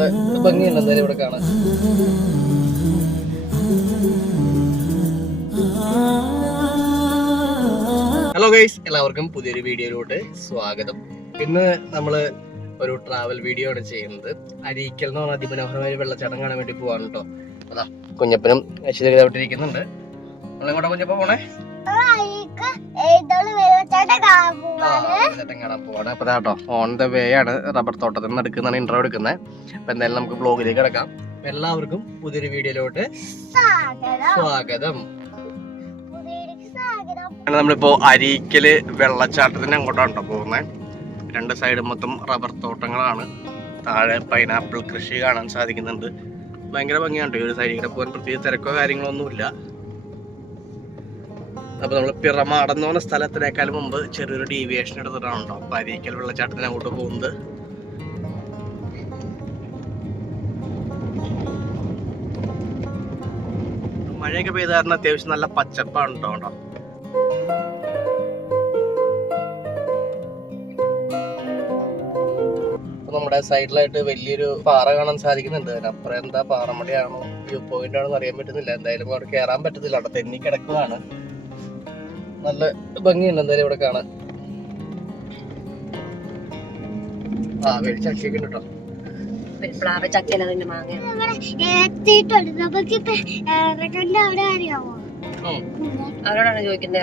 നല്ല ഭംഗിയുണ്ട് എന്തായാലും ഇവിടെ കാണാൻ. ഹലോ ഗൈസ് എല്ലാവർക്കും പുതിയൊരു വീഡിയോയിലോട്ട് സ്വാഗതം. ഇന്ന് നമ്മൾ ഒരു ട്രാവൽ വീഡിയോ ആണ് ചെയ്യുന്നത്. അരീക്കൽ എന്ന് പറഞ്ഞ അതിമനോഹരമായ വെള്ളച്ചാട്ടം കാണാൻ വേണ്ടി പോവാണ് കേട്ടോ അതാ കുഞ്ഞപ്പനും അശ്വതി അശ്വതിരിക്കുന്നുണ്ട് നമ്മളെങ്ങോട്ടാ കുഞ്ഞപ്പ പോണേ? കാണാൻ പോവാണ്. കേട്ടോ ഓൺ ദ വേ ആണ് റബ്ബർ തോട്ടത്തിൽ നിന്ന് എടുക്കുന്നതാണ് ഇൻട്രോ എടുക്കുന്നത് അപ്പൊ എന്തായാലും നമുക്ക് ബ്ലോഗിലേക്ക് കിടക്കാം. എല്ലാവർക്കും പുതിയൊരു വീഡിയോയിലോട്ട് സ്വാഗതം. നമ്മളിപ്പോ അരീക്കൽ വെള്ളച്ചാട്ടത്തിന് അങ്ങോട്ടാണ് കേട്ടോ പോകുന്നത് രണ്ട് സൈഡ് മൊത്തം റബ്ബർ തോട്ടങ്ങളാണ്. താഴെ പൈനാപ്പിൾ കൃഷി കാണാൻ സാധിക്കുന്നുണ്ട്. ഭയങ്കര ഭംഗിയാണ് ഈ ഒരു സൈഡിൽ കൂടെ പോകാൻ. പ്രത്യേകിച്ച് തിരക്കോ കാര്യങ്ങളോ ഒന്നുമില്ല അപ്പൊ നമ്മൾ പിറമാടെന്ന് പറഞ്ഞ സ്ഥലത്തിനേക്കാൾ മുമ്പ് ചെറിയൊരു ഡീവിയേഷൻ എടുത്തിട്ടാണല്ലോ അരിക്കൽ വെള്ളച്ചാട്ടത്തിന് അങ്ങോട്ട് പോകുന്നത്. മഴയൊക്കെ പെയ്ത കാരണം അത്യാവശ്യം നല്ല പച്ചപ്പാണ് കേട്ടോ നമ്മുടെ സൈഡിലായിട്ട് വലിയൊരു പാറ കാണാൻ സാധിക്കുന്നുണ്ട്. അപ്പുറം എന്താ പാറമടിയാണോ വ്യൂ പോയിന്റ് ആണോ അറിയാൻ പറ്റുന്നില്ല. എന്തായാലും അവിടെ കയറാൻ പറ്റത്തില്ല. അവിടെ തെന്നി കിടക്കുകയാണ് നല്ല ഭംഗിയുണ്ട് എന്തായാലും ഇവിടെ കാണാൻ. ആ കേട്ടോ. പ്ലാവ് മാങ്ങ. നമുക്കിപ്പോ ഇറങ്ങണ്ട. അവരോടാണ് ചോദിക്കണ്ടേ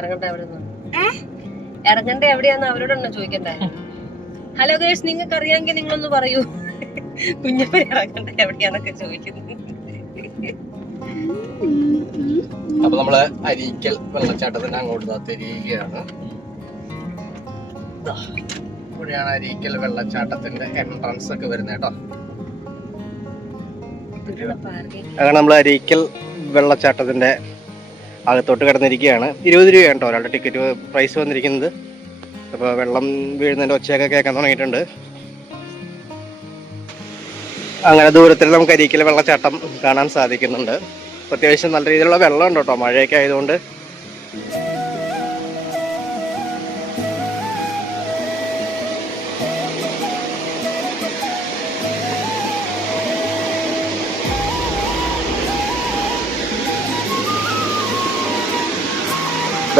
എവിടെയാന്ന് അവരോടാണ് ചോദിക്കണ്ടേ? ഹലോ ഗേഴ്സ് നിങ്ങൾക്ക് അറിയാമെങ്കിൽ നിങ്ങളൊന്ന് പറയൂ. കുഞ്ഞപ്പൻ ഇറങ്ങണ്ട എവിടെയാന്നൊക്കെ ചോദിക്കുന്നത് അപ്പൊ നമ്മൾ അരീക്കൽ വെള്ളച്ചാട്ടത്തിന് അങ്ങോട്ട് തിരിയുകയാണ്. ഇവിടെയാണ് അരീക്കൽ വെള്ളച്ചാട്ടത്തിന്റെ എൻട്രൻസ് ഒക്കെ വരുന്നത് കേട്ടോ. അങ്ങനെ നമ്മൾ അരീക്കൽ വെള്ളച്ചാട്ടത്തിന്റെ അകത്തോട്ട് കിടന്നിരിക്കുകയാണ്. ഇരുപത് രൂപയാണ് കേട്ടോ ഒരാളുടെ ടിക്കറ്റ് പ്രൈസ് വന്നിരിക്കുന്നത്. അപ്പോൾ വെള്ളം വീഴുന്നതിന്റെ ഒച്ചയൊക്കെ കേൾക്കാൻ തുടങ്ങിയിട്ടുണ്ട്. അങ്ങനെ ദൂരത്തിൽ നമുക്ക് അരീക്കൽ വെള്ളച്ചാട്ടം കാണാൻ സാധിക്കുന്നുണ്ട്. അത്യാവശ്യം നല്ല രീതിയിലുള്ള വെള്ളം ഉണ്ട് കേട്ടോ മഴയൊക്കെ ആയതുകൊണ്ട്.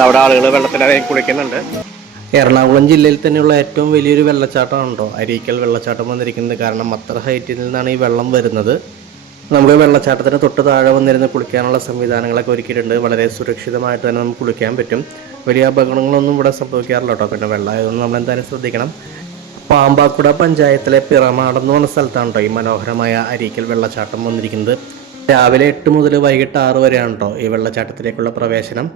അവിടെ ആളുകൾ വെള്ളത്തിലിറങ്ങി കുളിക്കുന്നുണ്ട്. എറണാകുളം ജില്ലയിൽ തന്നെയുള്ള ഏറ്റവും വലിയൊരു വെള്ളച്ചാട്ടമാണല്ലോ അരീക്കൽ വെള്ളച്ചാട്ടം വന്നിരിക്കുന്നത് കാരണം അത്ര ഹൈറ്റിൽ നിന്നാണ് ഈ വെള്ളം വരുന്നത്. നമുക്ക് വെള്ളച്ചാട്ടത്തിന് തൊട്ട് താഴെ വന്നിരുന്ന് കുളിക്കാനുള്ള സംവിധാനങ്ങളൊക്കെ ഒരുക്കിയിട്ടുണ്ട്. വളരെ സുരക്ഷിതമായിട്ട് തന്നെ നമുക്ക് കുളിക്കാൻ പറ്റും. വലിയ അപകടങ്ങളൊന്നും ഇവിടെ സംഭവിക്കാറില്ല കേട്ടോ. പിന്നെ വെള്ളമായതൊന്നും നമ്മൾ എന്തായാലും ശ്രദ്ധിക്കണം. പാമ്പാക്കുട പഞ്ചായത്തിലെ പിറമാടെന്ന് പറഞ്ഞ സ്ഥലത്താണ് ഈ മനോഹരമായ അരിക്കൽ വെള്ളച്ചാട്ടം വന്നിരിക്കുന്നത്. രാവിലെ എട്ട് മുതൽ വൈകിട്ട് ആറ് വരെയാണ് കേട്ടോ ഈ വെള്ളച്ചാട്ടത്തിലേക്കുള്ള പ്രവേശനം.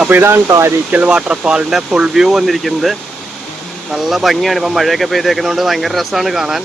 അപ്പോൾ ഇതാണ് കേട്ടോ അരിക്കൽ വാട്ടർഫാളിന്റെ ഫുൾ വ്യൂ വന്നിരിക്കുന്നത്. നല്ല ഭംഗിയാണ് ഇപ്പം മഴയൊക്കെ പെയ്തേക്കുന്നതുകൊണ്ട് ഭയങ്കര രസമാണ് കാണാൻ.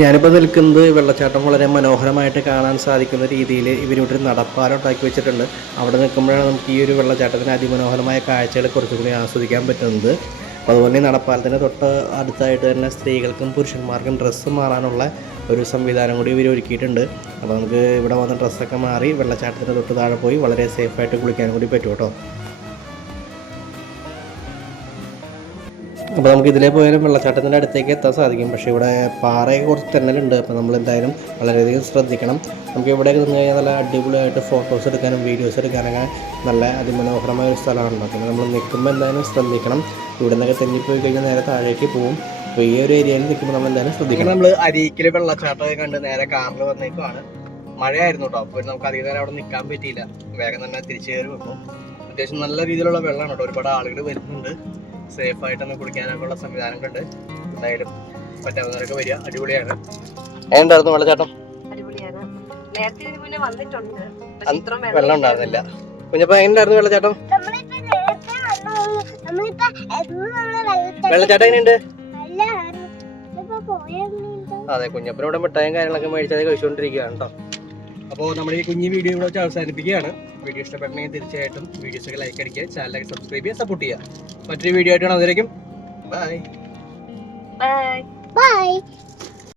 ഞാനിപ്പോൾ നിൽക്കുന്നത് വെള്ളച്ചാട്ടം വളരെ മനോഹരമായിട്ട് കാണാൻ സാധിക്കുന്ന രീതിയിൽ ഇവരിവിടെ ഒരു നടപ്പാലം ഉണ്ടാക്കി വെച്ചിട്ടുണ്ട്. അവിടെ നിൽക്കുമ്പോഴാണ് നമുക്ക് ഈ ഒരു വെള്ളച്ചാട്ടത്തിന് അതിമനോഹരമായ കാഴ്ചകൾ കുറച്ചുകൂടി ആസ്വദിക്കാൻ പറ്റുന്നത്. അപ്പോൾ അതുപോലെ തന്നെ നടപ്പാലത്തിന് തൊട്ട് അടുത്തായിട്ട് തന്നെ സ്ത്രീകൾക്കും പുരുഷന്മാർക്കും ഡ്രസ്സ് മാറാനുള്ള ഒരു സംവിധാനം കൂടി ഇവർ ഒരുക്കിയിട്ടുണ്ട്. അപ്പോൾ നമുക്ക് ഇവിടെ വന്ന് ഡ്രസ്സൊക്കെ മാറി വെള്ളച്ചാട്ടത്തിന്റെ തൊട്ട് താഴെ പോയി വളരെ സേഫായിട്ട് കുളിക്കാൻ കൂടി പറ്റും കേട്ടോ. അപ്പോൾ നമുക്ക് ഇതിലേ പോയാലും വെള്ളച്ചാട്ടത്തിന്റെ അടുത്തേക്ക് എത്താൻ സാധിക്കും. പക്ഷേ ഇവിടെ പാറയൊക്കെ കുറച്ച് തെന്നലുണ്ട്. അപ്പോൾ നമ്മൾ എന്തായാലും വളരെയധികം ശ്രദ്ധിക്കണം. നമുക്ക് ഇവിടെ നിന്ന് കഴിഞ്ഞാൽ നല്ല അടിപൊളിയായിട്ട് ഫോട്ടോസ് എടുക്കാനും വീഡിയോസ് എടുക്കാനൊക്കെ നല്ല അതിമനോഹരമായ ഒരു സ്ഥലമാണല്ലോ. പിന്നെ നമ്മൾ നിൽക്കുമ്പോൾ എന്തായാലും ശ്രദ്ധിക്കണം. ഇവിടെ നിന്നൊക്കെ തെന്നിപ്പോയി കഴിഞ്ഞാൽ നേരെ താഴേക്ക് പോകും അപ്പോൾ ഈ ഒരു ഏരിയയിൽ നിൽക്കുമ്പോൾ നമ്മൾ എന്തായാലും ശ്രദ്ധിക്കണം. നമ്മൾ അരിക്കൽ വെള്ളച്ചാട്ടമൊക്കെ കണ്ട് നേരെ കാറിൽ വന്നേക്കുവാണ്. മഴയായിരുന്നു കേട്ടോ അപ്പോൾ നമുക്ക് അധികം നേരം അവിടെ നിൽക്കാൻ പറ്റിയില്ല. വേഗം തന്നെ തിരിച്ചു കയറി വെക്കും അത്യാവശ്യം നല്ല രീതിയിലുള്ള വെള്ളമാണ് കേട്ടോ ഒരുപാട് ആളുകൾ വരുന്നുണ്ട്. സേഫ് ആയിട്ടൊന്ന് കുടിക്കാനൊക്കെ സംവിധാനം സംവിധാനങ്ങളുണ്ട്. എന്തായാലും പറ്റാവുന്നവരൊക്കെ വരിക. അടിപൊളിയാണ്. എന്തായിരുന്നു വെള്ളച്ചാട്ടം? അടിപൊളിയാണ്. നേരത്തെ ഇതിന് മുന്നേ വന്നിട്ടുണ്ട്. പക്ഷെ അന്ന് ഇത്രയും വെള്ളം ഉണ്ടായിരുന്നില്ല. കുഞ്ഞപ്പ എങ്ങനെയായിരുന്നു വെള്ളച്ചാട്ടം? നമ്മളിപ്പോ നേരത്തെ വന്നു നമ്മളിപ്പോ എന്നും നമ്മൾ വെള്ളത്തിൽ വെള്ളച്ചാട്ടം എങ്ങനെയുണ്ട്? ഇപ്പൊ അതെ കുഞ്ഞപ്പനോട് മിഠായും കാര്യങ്ങളൊക്കെ മേടിച്ചത് കഴിച്ചുകൊണ്ടിരിക്കുകയാണ് കേട്ടോ അപ്പോൾ നമ്മൾ ഈ കുഞ്ഞി വീഡിയോ ഇവിടെ വെച്ച് അവസാനിപ്പിക്കുകയാണ്. വീഡിയോ ഇഷ്ടപ്പെട്ടെങ്കിൽ തീർച്ചയായിട്ടും വീഡിയോസൊക്കെ ലൈക്ക് അടിക്കുക ചാനലൊക്കെ സബ്സ്ക്രൈബ് ചെയ്യുക സപ്പോർട്ട് ചെയ്യുക. മറ്റൊരു വീഡിയോ ആയിട്ടാണ് അതിലേക്കും ബൈ ബൈ ബൈ